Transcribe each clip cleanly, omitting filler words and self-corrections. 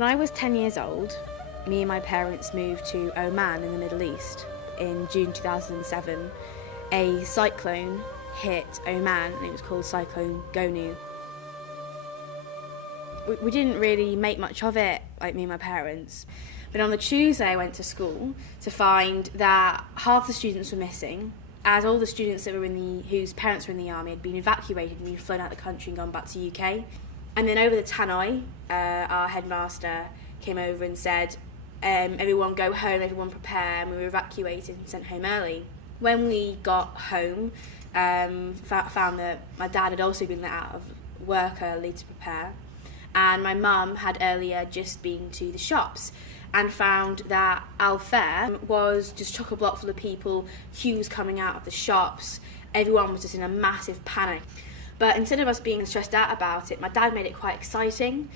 When I was 10 years old, me and my parents moved to Oman in the Middle East. In June 2007, a cyclone hit Oman and it was called Cyclone Gonu. We didn't really make much of it, like me and my parents. But on the Tuesday I went to school to find that half the students were missing, as all the students that were whose parents were in the army had been evacuated and been flown out of the country and gone back to the UK. And then over the tannoy, our headmaster came over and said, everyone go home, everyone prepare, and we were evacuated and sent home early. When we got home, found that my dad had also been let out of work early to prepare, and my mum had earlier just been to the shops and found that Al Fair was just chock-a-block full of people, queues coming out of the shops, everyone was just in a massive panic. But instead of us being stressed out about it, my dad made it quite exciting.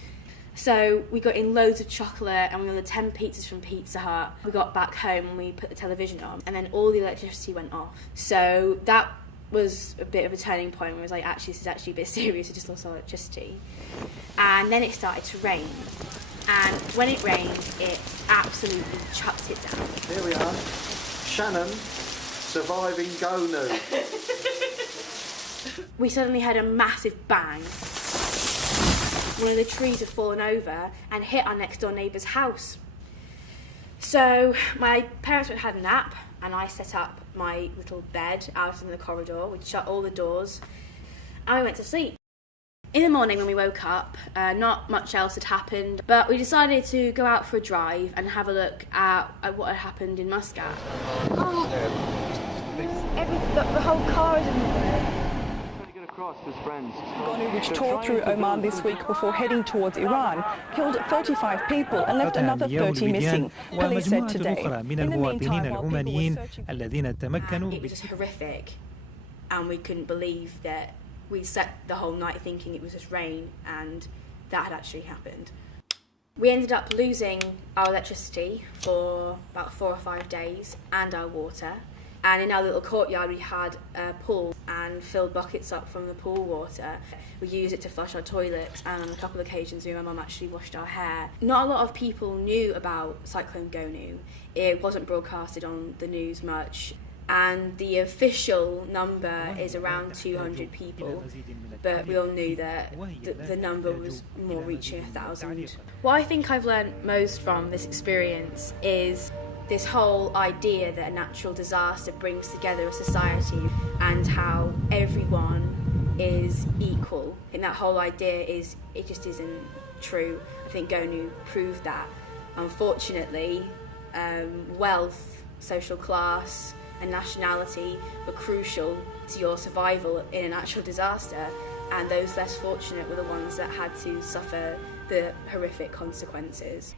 So we got in loads of chocolate and we ordered 10 pizzas from Pizza Hut. We got back home and we put the television on and then all the electricity went off. So that was a bit of a turning point where I was like, actually, this is actually a bit serious, we just lost our electricity. And then it started to rain. And when it rained, it absolutely chucked it down. Here we are, Shannon surviving Gonu. We suddenly heard a massive bang. One of the trees had fallen over and hit our next door neighbour's house. So my parents went and had a nap and I set up my little bed out in the corridor. We'd shut all the doors and we went to sleep. In the morning when we woke up, not much else had happened, but we decided to go out for a drive and have a look at what had happened in Muscat. Oh, the whole car is in the way. Gonu, which tore through Oman this week before heading towards Iran, killed 35 people and left another 30 missing, police said today. In the meantime, while people were searching... It was just horrific, and we couldn't believe that we sat the whole night thinking it was just rain, and that had actually happened. We ended up losing our electricity for about 4 or 5 days, and our water. And in our little courtyard we had a pool and filled buckets up from the pool water. We used it to flush our toilets, and on a couple of occasions me and my mum actually washed our hair. Not a lot of people knew about Cyclone Gonu. It wasn't broadcasted on the news much, and the official number is around 200 people, but we all knew that the number was more reaching 1,000. What I think I've learned most from this experience is this whole idea that a natural disaster brings together a society and how everyone is equal. And that whole idea it just isn't true. I think Gonu proved that. Unfortunately, wealth, social class and nationality were crucial to your survival in a natural disaster, and those less fortunate were the ones that had to suffer the horrific consequences.